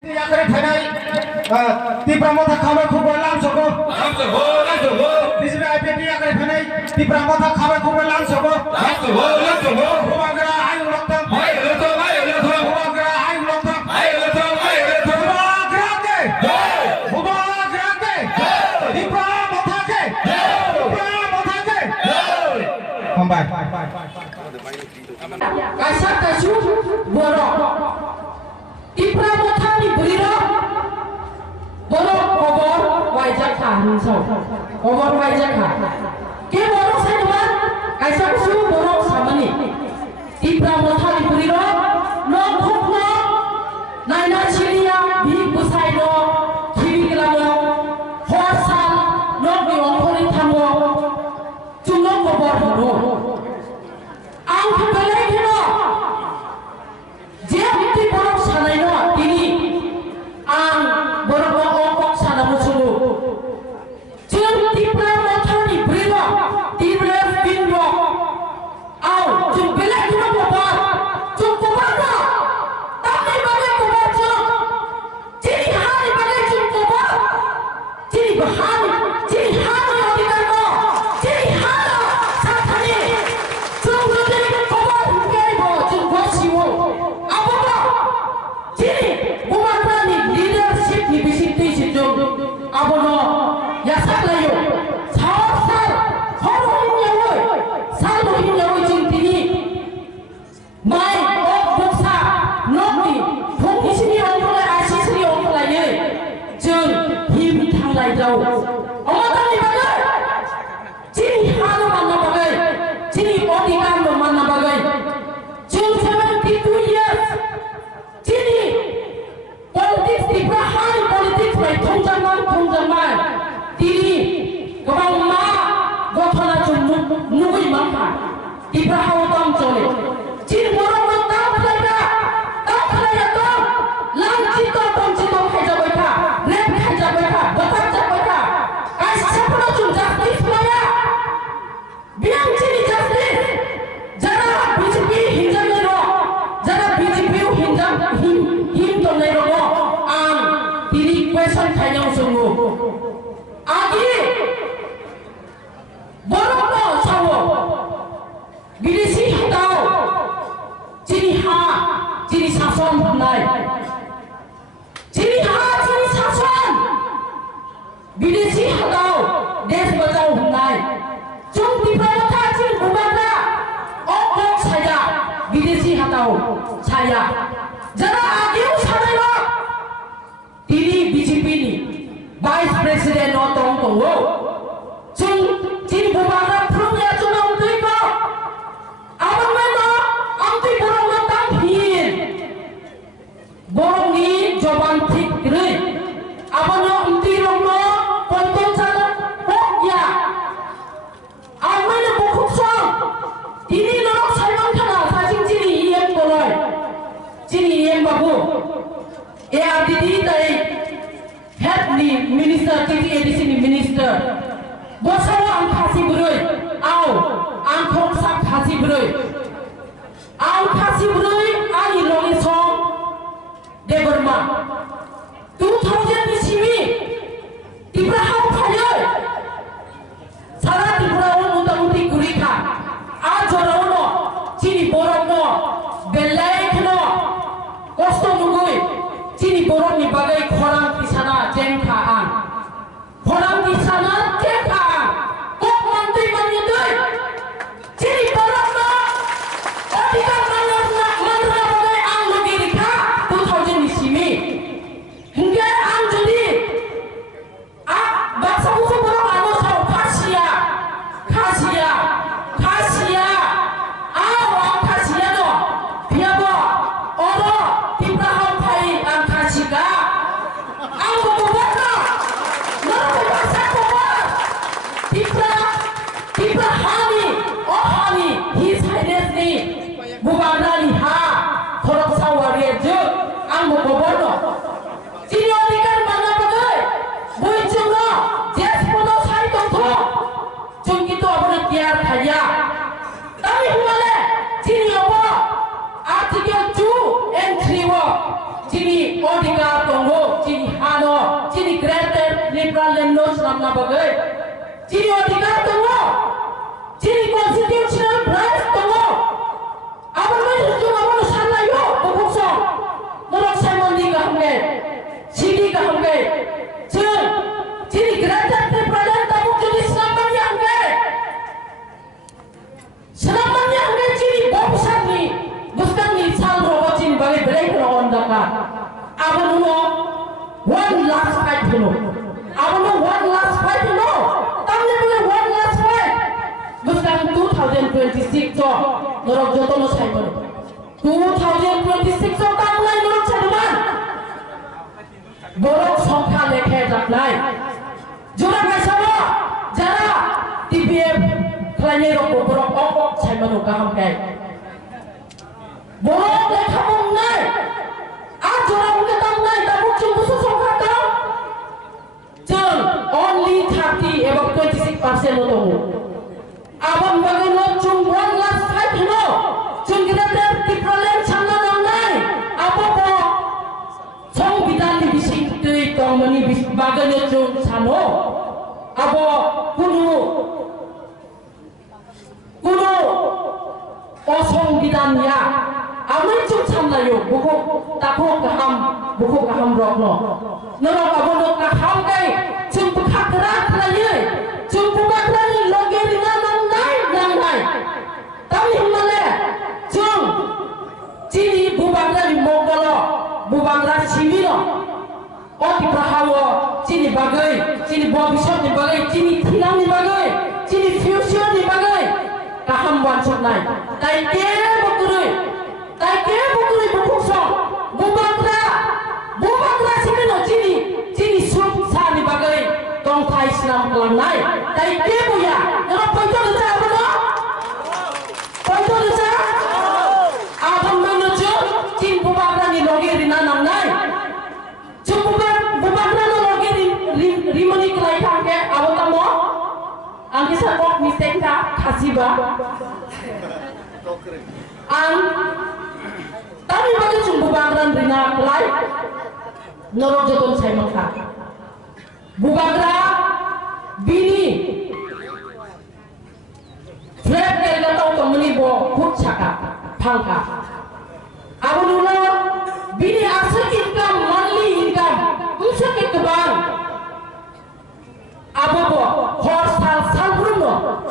Yakari Thanai, Tipramotha Khabar Khubra Lam Soko, Disney IPT Yakari Thanai, Tipramotha Khabar Khubra Lam Soko, Huagra Ayu Loktam, Huagra Ayu Loktam, Huagra Tipramotha Ke, Kembali. Kaisar Tasu Borok Tipramotha ni Buriro Borok Obor Wajaka Hinso Obor Wajaka Ke Borok Sanuan Kaisar Tasu Borok Samani Tipramotha ni Buriro Nok Hukno Naina Chilia Big Busaino Kibiglamo Horsan Nok Yongkori Tamo Chunok Obor Horo Ang kembali kena, dia bukti borok sana ino, ini ang borok ongkok sana musuh. Jeng Tipramotha ni beriwa, Tibref binro, aw jeng belak kena kobar, jeng kobar na, tapi balik kobar jeng, jadi hari balik jeng kobar, jadi bahan, jadi hari yang dikarno, jadi hari satani. Abono ya saklayo sar horo hinyawo jintini mai ok boksa nokni phokisini ongkla asisri ongkla ye jeng him thanglai dau omatani bagai jini halo manna bagai jini odikar lo manna bagai jeng 72 years jini politics Tibrahan politics by Thongjaman Tini Gabang Ma Gothana Chum Nugui Mangka Tibrahan Tam Chole Chin Borong Mang Tam Khalaya Tam Lang Chito Tam Chito Khaja Baita Rep Khaja Baita Batak Chak Baita Kai Sapana Chum Justice Playa Biang Chini Justice Jara BJP Hinjam Nero Jara BJP Hinjam Him Tom Nero Tini question kanyang sungguh. Agi borok no sawo. Bidesi hatau. Cini sason bunai. Cini sason. Bidesi hatau. Des bajau bunai. Jung Tipramotha cini bubanda. Ok saya. Bidesi hatau saya. Jara agiu sana lo. Ini BJP ni Vice President Otong Tonggo Cing bubara prumya cuma untuk itu Abang mana Amti borong matang hin Borong ni jawaban tik geri Abang no amti rong no Ponton sana Pok ya Abang mana bukuk sang Ini norok saimang kana Sasing cini iem boloi Cini iem babu ARDD dari head ni minister TTADC ni minister bosawa ang khasi buroi au ang khong sak khasi buroi ani longi song deborma 2000 ni simi Tibrahan khayo sara Tibrahan muta-muti kurika a jorono chini borokno belai khno kosto nugui Cini borong ni bagai khorang kisana jengka ang khorang kisana jengka ang kok mantri manyedai cini borong na odikar manna bagai ang logirika 2000 ni simi hingga ang jadi baksa busa borong ano sa kasia no piabo oro Tibrahan pai ang kasika ang bubuhat na naroon sa kubar अधिकार दंगो चीनी हानो चीनी ग्रेटर लिबराल लेंडोस नामना बगै चीनी अधिकार दंगो चीनी कॉन्स्टिट्यूशनल राइट्स दंगो आबन में जों आबन सानलायो बखुसो नरक साइमननि गाहामगे सिडि गाहामगे जों चीनी ग्रेटर लिबराल दाबुक जुदि सनामनि हांगे चीनी बफसानि बुस्तानि साल रोगो चीनी बागै बेलेग रोगन दाका आबनो one last fight dulu आबनो one last fight dulu tamne bole one last fight bukan 2026 jo norok jotono saimon 2026 jo tamlai norok saiman borok songkha lekhe jaklai jura kaisabo jara TPF khlanye rok borok ok saimon kaham kai borok lekha mongnai Ajora udah tamnai tabuk cuma sosok kau. Jeng only 30 about 26% loh. Abang bagaimana cuma one last fight lo. Cuma kita tertipulan sana tamnai. Apa po? Song bidan di bisik tu mani bagaimana cuma sano. Apa kudu osong bidan ya. Amin cuma samlayo, buku takut kaham rokno. Nero kabondok kaham kai, cuma buka gerak lagi, cuma buka gerak logi dengan nang nai. Tapi mana? Cuma ciri bubangra di Mongolo, bubangra Simino. Oh di Prahawo, ciri bagai, ciri Bobisot di bagai, ciri Tinang di bagai, ciri Fusion di bagai. Kaham wancuk nai. Tai kere bukurui. Tapi bukan bukso, bubangra sini ciri sup sani bagai tong thai senam kelam nai. Tapi buya, kalau pointo desa apa no? Pointo desa? Abang menuju ciri bubangra ni logi di nanam nai. Cukup bubangra ni logi di rimani kelai tangke, abang tamu? Angki sabok mistake ta khasiba. Tapi bagi cuma bubangran rina kelai, norok joton saya mangka. Bubagra bini, flat kerja tahu temani bo put caka, pangka. Abu nula bini asal income, monthly income, usah ketebang. Abu bo horse sal bruno,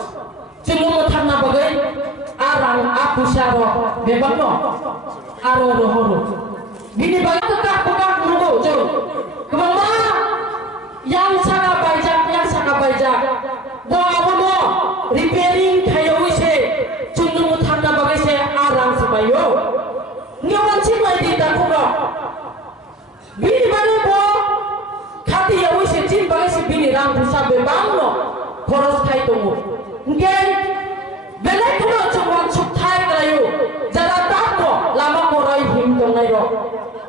cuma thana bagai arang aku syaro bebano. Aro rohoro. Bini bagi tetap bukan guru jauh. Kemana? Yang saka baijak. Bawa apa? Repairing kayu ise. Cuma thanda bagi se arang sebayo. Nyaman sih mai di dakuno. Bini bagi bo. Kati ya ise cing bagi se bini ram busa bebangno. Koros kai tunggu. Nggak. Belai kuno cuma cukai kayu. Jalan tako lama korai him dongai ro.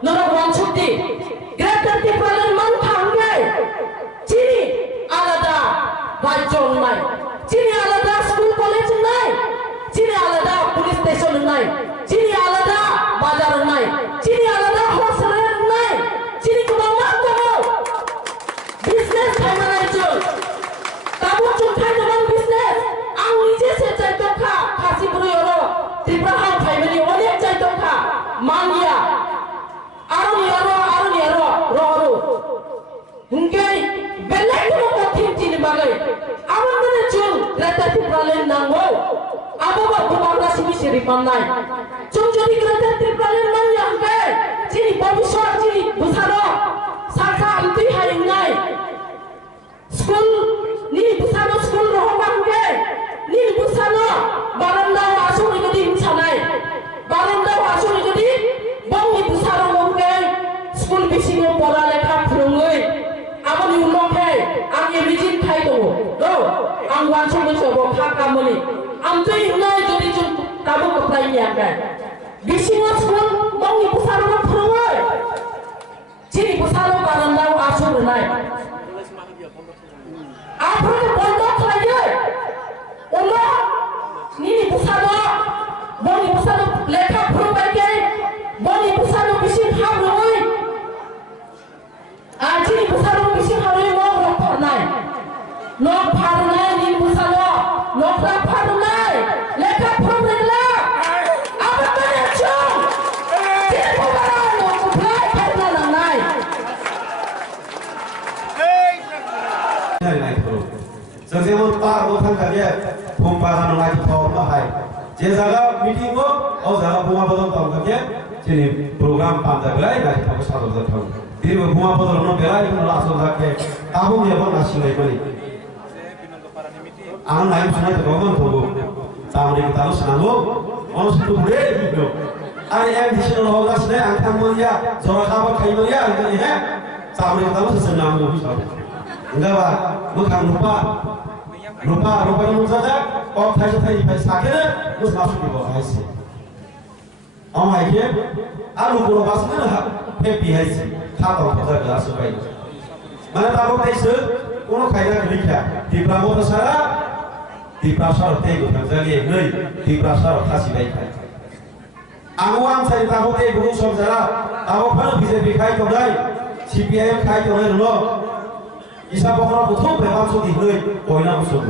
Nora wan chuti. Greater Tipalan man thangge. Ciri alada rajong nai. Ciri alada school college nai. Ciri alada police station nai. Ciri alada bazar nai. Ciri alada hospital nai. Ciri kemana kamu? Business kamu itu. Kamu cukai dengan business. Ang nije secai toka kasih beri oro. Tiprahan family oleh cai toka mania. Arun yaro roru. Mungkin belai tu mau tim cini bagai. Awan mana cung kereta Tipralan nanggo. Abu bawa bangla sini siri pandai. Cung jadi kereta Tipralan nang yang ke. Cini babusor cini busaro. Sasa itu hari nai. School ni busaro school rohong ke. Ni busano baranda asur jadi sanai. Baranda asur jadi bang ni busaro mungke school bising pola lekha phurungoi. Amani ulok hai, ang yemijin khai to. Do, ang wansung mencoba kakamuni. Am tu inai jadi jum tabu keplai yang kan. Bising school bang ni busaro phurungoi. Cini busaro baranda asur nai. Apa ni pondok lagi? Allah, ni busano, bang ni busano lekha phurungoi ke, bang ni busano bising ham roi. Nok parunai ni musalo, nok rap parunai, lekap parunai. Apa mana cong? Tidak pernah nok kuplai parunai langai. Jadi mau par mau tangkap dia, pembahasan lagi tahu mahai. Jadi jaga meeting ko, atau jaga bunga potong tangkap dia, jadi program panjang lagi nanti aku satu tahu. Jadi bunga potong no berai itu langsung jaga, tahu dia pun nasi lagi ni. Anu lain sungai tu kawan tu, tahu dia kita lu senang orang situ boleh hidup. Ada yang di sini orang sini angkat mulia, seorang kawan kayu mulia, angkat ni tahu dia kita lu senang enggak pak, bukan lupa itu saja. Kalau saya sakit, terus masuk di bawah hasil. Om aja, alu kalau masuknya lah, happy hasil, kata kita jelas supaya. Mana tahu hasil, kalau kaya kerja di pramuka sana, di prasar tegu terjadi nih, di prasar kasih baik. Amuan saya tahu tegu saudara, tahu apa bisa dikai kau dai, CPM kai kau dai loh. Isa pokoknya betul memang sudah nih, poinnya musuh.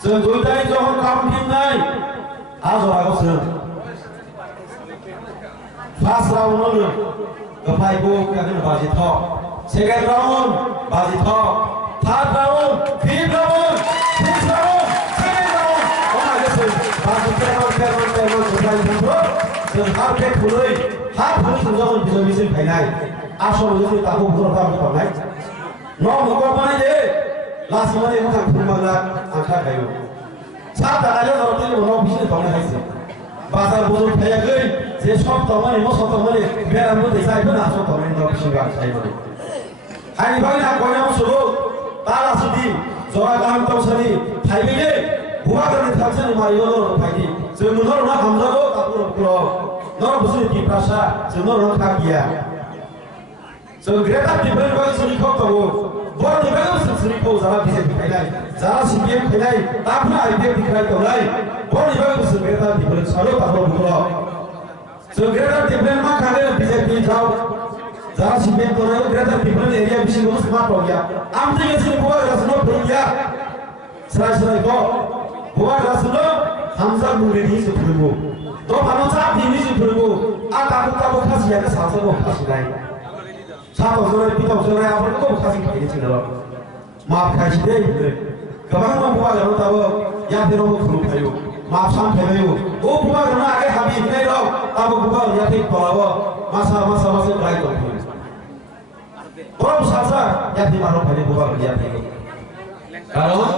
Sejujurnya jangan kampung nai, azor aku sen. First round dulu, kepai gua kena bagi top. Second round bagi top. Third round, fifth round, sixth round, seventh round. Oh my God, bagi teman kepai tempur. Sehar pek pulai, har pulai senjata bisa final. Asal itu tahu betul apa naik. No muka mana je? Last mana yang macam pembalas angkat kayu. Saat ada orang tu no bisnes bangun hasil. Pasar bulu kaya gay, sesuatu taman ini, musuh taman ini, biar anu desain pun asal taman ini no bisnes gak saya boleh. Hari bagi nak kau yang musuh, talas sudi, soal kami tahu sini, thai bile, buat kerja thapsen ini mari orang thai di, sebenarnya orang hamzah ko tak perlu, orang bisnes di prasa, sebenarnya orang kagia. So greater difference bagi sini kau tahu. Buat ni bagus sendiri kau zaman bisa dikai, zaman CPM dikai, tapi IPM dikai kau lain. Buat ni bagus greater difference, kalau tak boleh buat. So greater difference mak kalian bisa dijauh. Zaman CPM kau lain greater difference area bisa kau smart kau ya. Ambil yang sini buat rasanya pergi. Serai kau buat rasanya Hamzah mungkin ini sepuluh. Tuh kamu cakap ini sepuluh. Aku kasih ada satu kau kasih lain. Satu orang kita orang apa itu kasih pakai sini loh. Maaf kasih deh. Kapan mau buat orang tahu yang dia mau kurung kayu. Maaf sampai kayu. Oh buat orang agak habis ni loh. Tahu buat yang dia bawa masa baik tu. Orang sasa yang dia mahu kayu buat yang dia. Kalau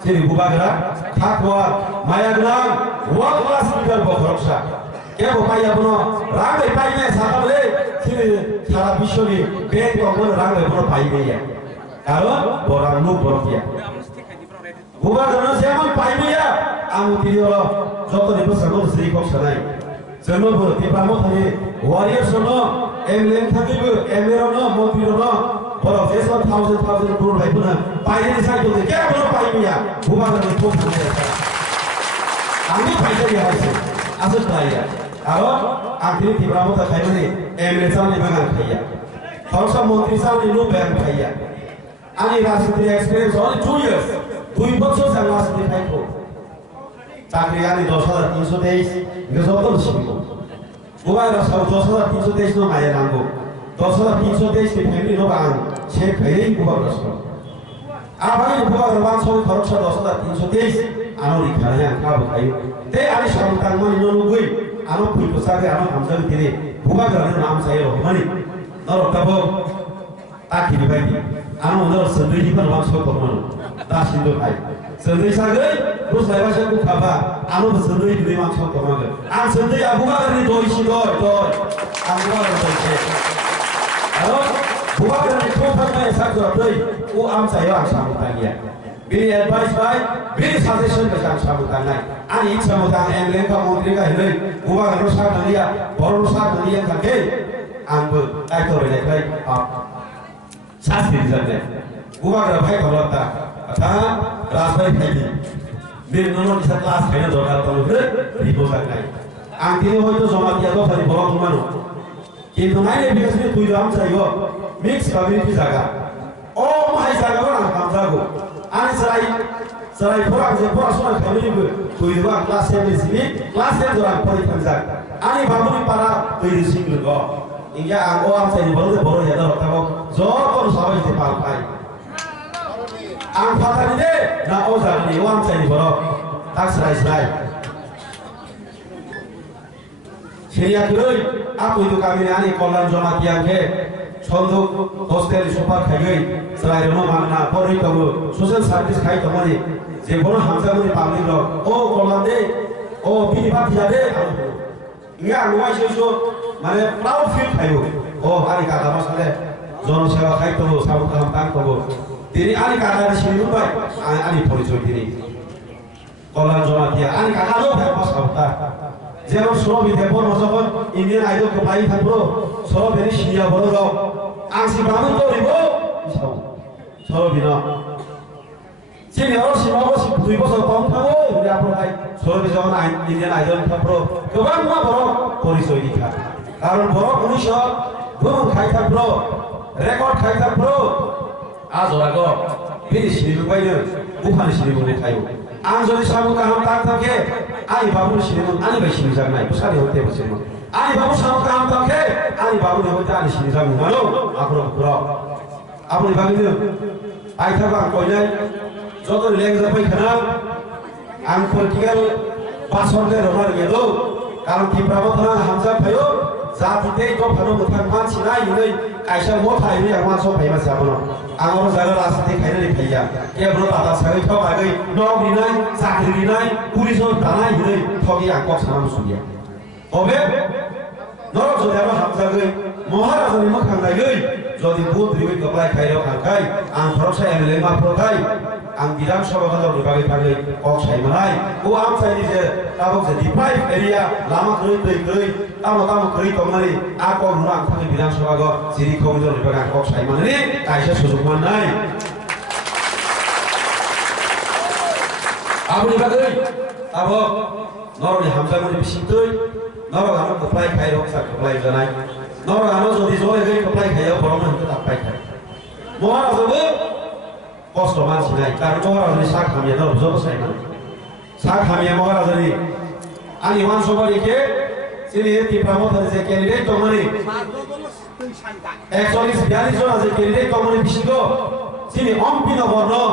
jadi buat gerak, hak buat maya gerak, buat kelas kita buat kerja. Kaya bukan puno, ramai payah sahaja boleh. Sini sahaja bisoni, bed kau ramai puno payah ya. Kalau orang lu berdia. Bukan karena siapa payah ya, amu tidur, jatuh di bawah sana seri kau senai. Semua berarti pramu tadi, warrior sana, MLM tadi bu, MLM no, mobil no, kalau sesuatu thousand puluh ribu na, payah di sana tu, kaya puno payah ya, bukan karena itu punya. Amu payah ya hasil, asal payah. Kalau akhirnya di pramu tak kaya ni, MLM sana ni bangan kaya. Kalau sama menteri sana ni lu bangan kaya. Ani rasmi experience only 2 years. 2 বছর saya rasmi kaya. চাকরি আনি 10,323 이거 또 시고. 부가가 10,323 너 많이 남고. 10,323 패밀리 너가 제 배인 부가가 그랬어. 아버지 부가가 왕소리 걸어쳐 10,323 아무리 가냐 가고 가요. 때 아니 사람들만 이놈의 아무 불도사게 아무 감정이 되네. 부가가 하는 마음 사이로 하니 너로 가보 딱 기리바이. 아무 너 선들이만 왕소 보면 다신도 가요. Sendiri saja, terus lewat saya buka apa? Anu sendiri di mana contoh mana? An sendiri aku bukan dari doi si doi, aku bukan dari doi. Kalau bukan dari contoh mana saja doi, am saya am sama tanya. Beri advice baik, beri suggestion bersama sama tanya. An ini sama tanya, MLM kamu tidak ini, bukan harus ada dia, baru ada dia kan ke? Ambil, itu relate up. Saya sendiri, bukan ada baik kalau tak. Atau rasanya kayak biar nono bisa kelas kayaknya doa kalau di bawah kayak angkiri itu sama dia tuh dari bawah mana itu naik lebih kesini tujuh jam saya mix community jaga oh mahal jaga orang kamu jago Ani serai orang je perasan kami ni kuiwa kelas 7 sini kelas 7 orang pori kanjak. Ani babu ni para kuiru single go. Inga anggo am sai baru ya dah tahu. Jor sabai te palpai. Ang fatha ni de na oza ni am sai baru tak serai. Seria kuroi aku itu kami ni ani kollan joma tiang ke. Sonduk hostel super khagai serai rono mangna pori tamu social service khai tamani je bono hamza muni public ro o kolande o bini bhat jabe inga angwai so mane proud feel khayo o ani kata masale jon sewa khai tamu sabu kam tang tamu diri ani kata ni sini bai ani porichoy diri kollan joma dia ani kata lo bhai pas habta যেমন সরবি দেবর মজবন Indian idol কো পাই থাকবো সরবেরি সিনিয়া বড় রাও আংসি বামুন তো রিবো সরবি না চিনি আর সিমাবো 2 বছর কম থাকো বলে আপন ভাই সরবি যখন ইন্ডিয়ান আইডল থাকবো গোবাং মা বড় পরিচয় দিখা কারণ বড় 1900 গুণ খাই থাকবো রেকর্ড খাই থাকবো আজ লাগো বিনি সিনিবো বাইনো বুখানি সিনিবো খাইবো Ang jadi sabu kaham tak take, ani babu sini mun, ani bayi sini jangan naik, besar dia hote besar mun. Ani babu sabu kaham take, ani babu dia hote ani sini jangan malu, aku berkurang. Apa ni bagu ni? Ayat apa kau ni? Jodoh leng sampai kenal, ang political pasal dia ramai ni tu. Kalau di Pramodana Hamzah payo, saat itu itu paru mutan man Cina ini, kaisa mau thai ni ang masuk payo macam mana? Ang orang jaga rasa ni kaya ni kaya. Dia belum tahu saya tahu lagi, nok ni nai, sakit ni nai, polis orang tanah ini, thogi ang kau sama musuhnya. Oke? Nok jadi apa Hamzah ni? Maharaja ni makan lagi. Jadi buat ribu kepala kaya orang kaya, ang terus saya melema perkai, ang bidang sebab kalau dibagi bagi kau saya malai, ku am saya ni je, tabuk je deprive area, lama keri, tamu keri kemari, aku orang kami bidang sebab kau siri kau itu dibagi kau saya malai, kaya susuk manai. Abu dibagi, tabuk, normal Hamzah ni bisitui, normal kamu kepala kaya orang saya kepala janai. Nora ano jadi zore gay keplai kaya orang itu tak baik. Mohon azab, kos roman sinai. Karena mohon azab sak kami ada betul saya mana. Sak kami mohon azab ni. Ani wan sobari ke, sini di Pramodana je candidate to mani. Actually biari zona je candidate to mani bisiko. Sini Pino Borno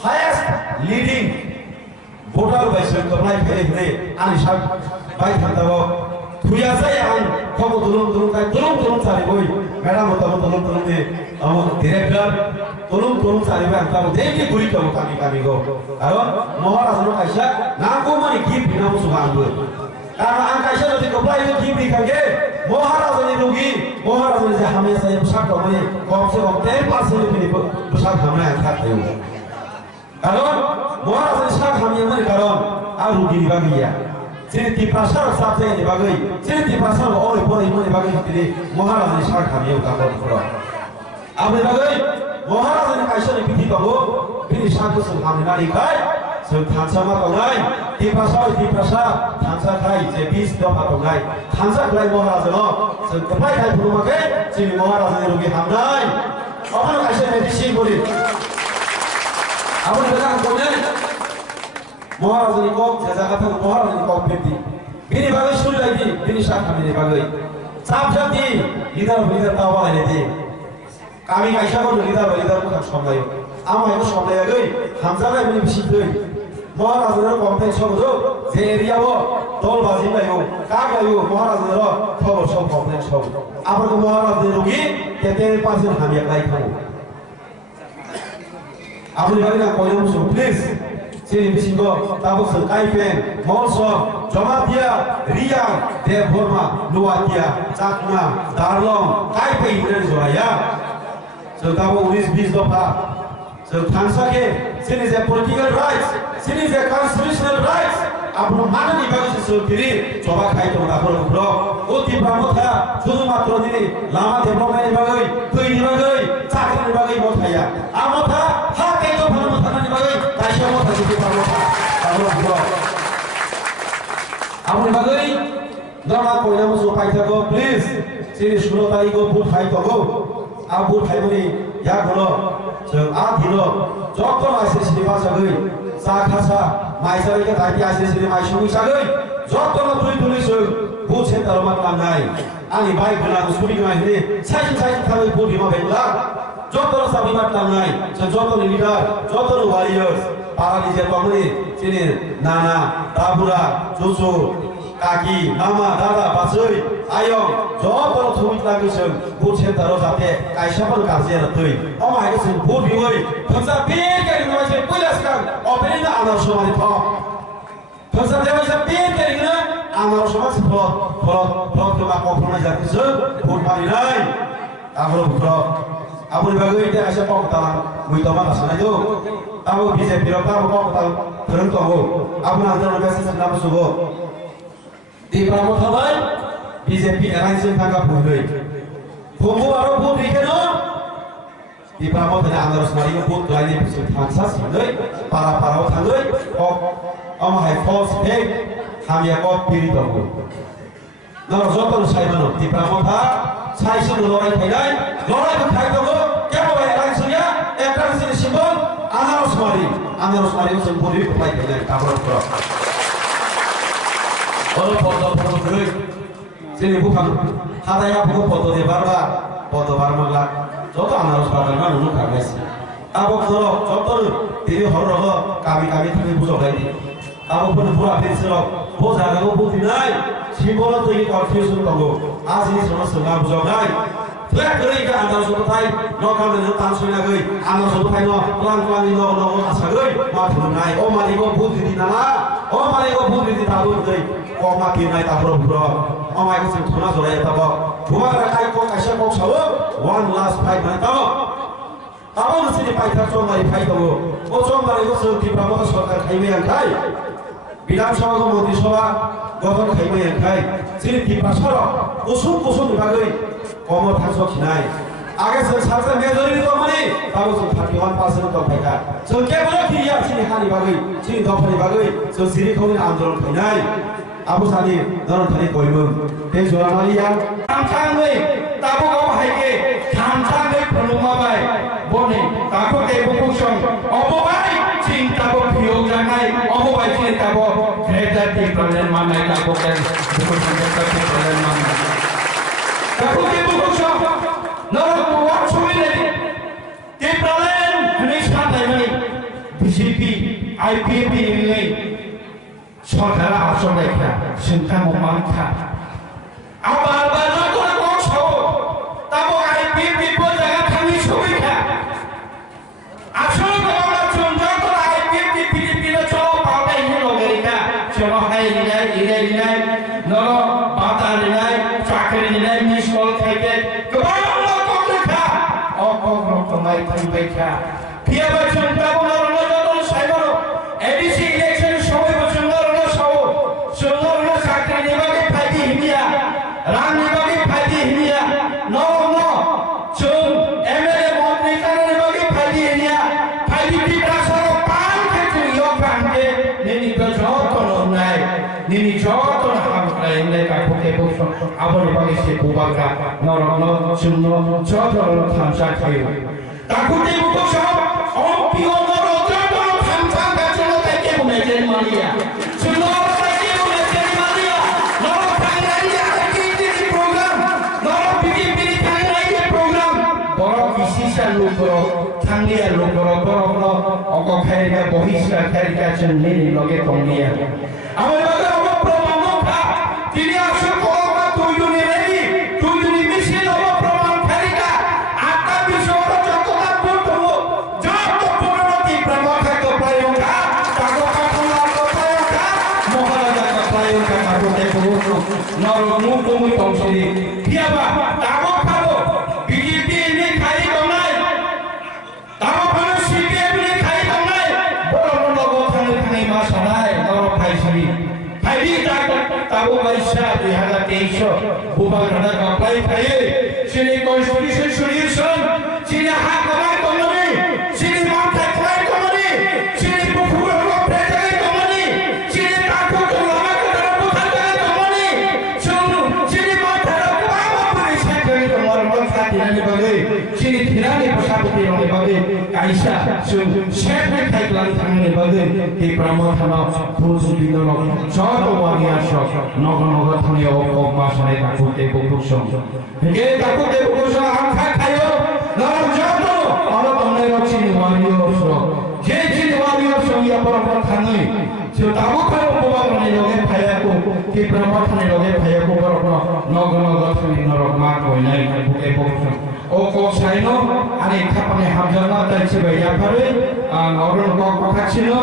highest leading voter by sen keplai kaya ini. Ani sak baik hantawo. Tuya saya an, kamu tolong cari boy. Madam tolong ni, director tolong cari boy. Kamu deki guri kami go. Ayo, mohon asal kaisa, naku mani gift bina musuh anggur. Karena ang kaisa jadi kepala itu gift dikage, mohon asal ni rugi, mohon asal ni kami saya besar kami, kau se kau 10% ini besar kami yang tak tahu. Kalau mohon asal kami yang mana kalau, aku rugi dibagi ya. Sini di pasar sahaja ni bagai, sini di pasar orang boleh mana bagai jadi Maharaja ni sangat kami yang utama di pulau. Apa bagai Maharaja ni kaisa ni piti kamu, piti satu kami nari kai, tansa macam lain di pasar tansa kai, jadi 20 macam lain, tansa kai Maharaja no, kepai kai pun makai, sini Maharaja ni rugi ham lain. Apa nak kaisa medicine boleh? Apa ni bagai kau ni? Maharaja ni kau, jasa kata Maharaja ni kau peti. Bini bagai sulit lagi, bini sah kami ni bagai. Sabjam ni, leader tawa ni ti. Kami kaisa kau leader bukan somai. Ama itu somai lagi. Hamzah ni bini bisik tu. Maharaja ni kau peti semua tu. Zeria wo, tol bazim layu, kak layu. Maharaja ni kau semua kau peti semua. Apa tu Maharaja ni rugi, teteh pasir kami yang lain kamu. Apa ni bagai nak kau yang musuh, please. Sini bisinggo, tabuk sekai pen, molso, Jamatia, Riang, Devorma, Luatia, Cakma, Darlong, kai pe ini zoaya. So tabuk 19-20 dopa. So tansake, sini je political rights, sini je constitutional rights. Apun mana ni bagi sesuatu coba kai tu tabuk bro. Uti Pramodana, susu matro ni, lama development ni bagi, kui ni bagi, cakri ni bagi mau kaya. Amota, hak itu Pramodana ni bagi. Kaisa mau tadi di Pramodana, tabuk bro. Apun bagi, nama kau yang musuh kai tu please, sini 16 tarik kau pun kai tu, abu kai ni, ya kalau जों आधिनो जत्न आइसे सिनेमा जागै जा खासा माइसारिखौ दायथि आइसे सिने माइसुनि जागै जत्न दुई दुई जों बुथ सेन्टाराव मा खालामनाय आंनि बाइक गोनां स्कुटि गोनां हिने साइकेल थाङै बुथ बिमा बेंला जत्न साबि मा खालामनाय जों जत्न लिडार जत्न वारियर्स पारानि जे पामनि सिने नाना दाबुरा जुजु काकी मामा दादा बासै आयं जत्न थुमित लागि जों बुथ सेन्टाराव जाहाथे काइसाफोर गारजेन दै अमाहाय जों बुथ बिमै फंसा बे गारि नङा जों पैलासखां अपेनिना आनार समानि थप फंसा देवाय जों बे गारिनो आनार समाज फलत गोमा कखरनाय जाहाथे जों बुथ मानिनाय आबो बुथ्र आबोनि बागै दे आइसा पावतां मुइतमा गासनाय दो आबो बिजेपि राव आबो पावतां धोरों दङो आबो आंजों मेसेज नाम सुबो दिप्रामो थाबाय बिजेपि एराइजों थांगा फुनै फुंबो आरो बुथ रिखेनो दिप्रामो थाने आनारस मारियो बुथ लाइनि पिछु थांसा सिनै पाराव थाङै अमाहाय फल्स फेक हामिया कप पिरि दङो नर जतन साइमानो दिप्रामो था साइसो लराय थाइनाय लरायबो थाइ दङो केबो एराइजोंया एकानसिनि सिम्बल आनारस मारियो जों बुथ रिखौ थाइनाय ताबरफ्रा Orang foto dulu, sini bukan hadanya bukan foto di barba, foto barba lah. Contoh anak sebagai mana nunu kages. Abu kalau contoh ini horor kami tapi busuk lagi. Abu pun pura pinsel, bos agak aku pun tidak. Simbol itu ini confusion kamu. Asli semua busuk lagi. Flag kerja anak seperti, nak kami nak tansu lagi. Anak seperti nak pelan ini nak asal lagi. Macam naik, oh mari kau putih di nala, oh mari kau putih di tabur deh. Kau makin naik tabur bro, oh mari kau sempurna soalnya tabur. Cuma rakyat kau kasih kau sawo, one last fight naik tabur. Tabur mesti dipakai cuma mari fight tabur. Oh cuma mari kau seperti berapa soal kami yang kai. বিধানসভা মন্ত্রিসভা গঠন খাইবে খাই যিনি টিপাসর কুসুম বিভাগै কম থাকस खिनाय आगे जों सासे मेजरिटी दंमोन दाबो जों 31% दंखायखा जों केवल क्रिया सिनि हानि बागै सिनि दफानि बागै जों सिरिखौनि आन्दोलन खायनाय आबो सानि दरन थानि गयमोन बे जरानालिया थांथाङै दाबो गाव हायके थांथाङै फोरमाबाय बने दाबो देबो सं अबबाय চিন্তাবো ভিও জানাই অববাই চিন্তাবো গ্রেটার ডিপ্লোমেন্ট মানাই তাবো কেন বুকু গ্রেটার ডিপ্লোমেন্ট মানাই তাবো কি বুকু সব নরক ওয়াট ছবিলে ডিপ্লোমেন্ট হনি সাথে নাই বিজেপি আইপিএপি নেই সরকার আসলে একটা চিন্তা মানখা আবার বাজার করে বস তাবো আইপিএপি বো জায়গা থামি ছবিখা আসলে Ilai, nolo batal ilai, cakri ilai, miskol kaitet, kebanyakan lokal mereka, okok mai terbaiknya. Dia bercinta benar benar saya edisi election show bercinta benar show, semua cakri ini bagi pagi India, ram ini bagi pagi India, no, cum MLA menteri kan ini bagi pagi India, pagi di dasar pan kecil yok pange, ini berjodoh naik. Nini jodoh nak hamil ini kau kepuk abang bagi si bubaga, normal semua jodoh hamzah kayu. Takut ibu kosong, om pion normal jodoh hamzah kacau tak ibu mejen Maria. Semua tak ibu mejen Maria, normal tangannya ini program, normal pilih tangannya program. Borok isi salukro, tangia lukro, borok okok kerja bohisa kerja sendiri lagi tongnya. Amal bagai তিনি আসল কলমা তুইজুনি মিছিল হব প্রমাণকারীরা আটা বিষয় যতটা পড়ব যত পরিণতি ব্রহ্মখাদ্য প্রয়োগা কাগকাঠনার প্রয়োগা মহারাজা প্রয়োগা কাগতে বহু নরমুখমুখ তংশী কিয়াবা তাবো খাবো বিজেপি এনে খাই দনাই তাবো খানো সিপিএম এনে খাই দনাই বড় বড় থানে মাসানাই নর খাইছিলি খাইলি tahu Malaysia 2023 bukan ada kapai kaya sini constitution solution sini hak kawan komuni sini mantai kawan komuni sini buku orang percaya komuni sini takut ulama kita bukan kawan komuni sini mantai kawan komuni saya kaya orang bangsa tidak dibagai sini tirani pasapati rong bagi kaisa su share khai plan thang bagi ti pramothana thus bidolo chot wariya shok nogo thangyo ok masane takute bukusong he takute bukusong angkha khayo nor joto aro tomne rochini wariyo shok je je wariyo shok ya parapra thangai जो ताबो खायो बोबा बने लोगे फाया को कि प्रमोथने लोगे फाया को बरनो नगो थनि नरक मा कोइनाय बुके बक्स ओ को साइनो आनि खापाने हामजाना ताइसे बाया फारे अरुण को कथा छिनो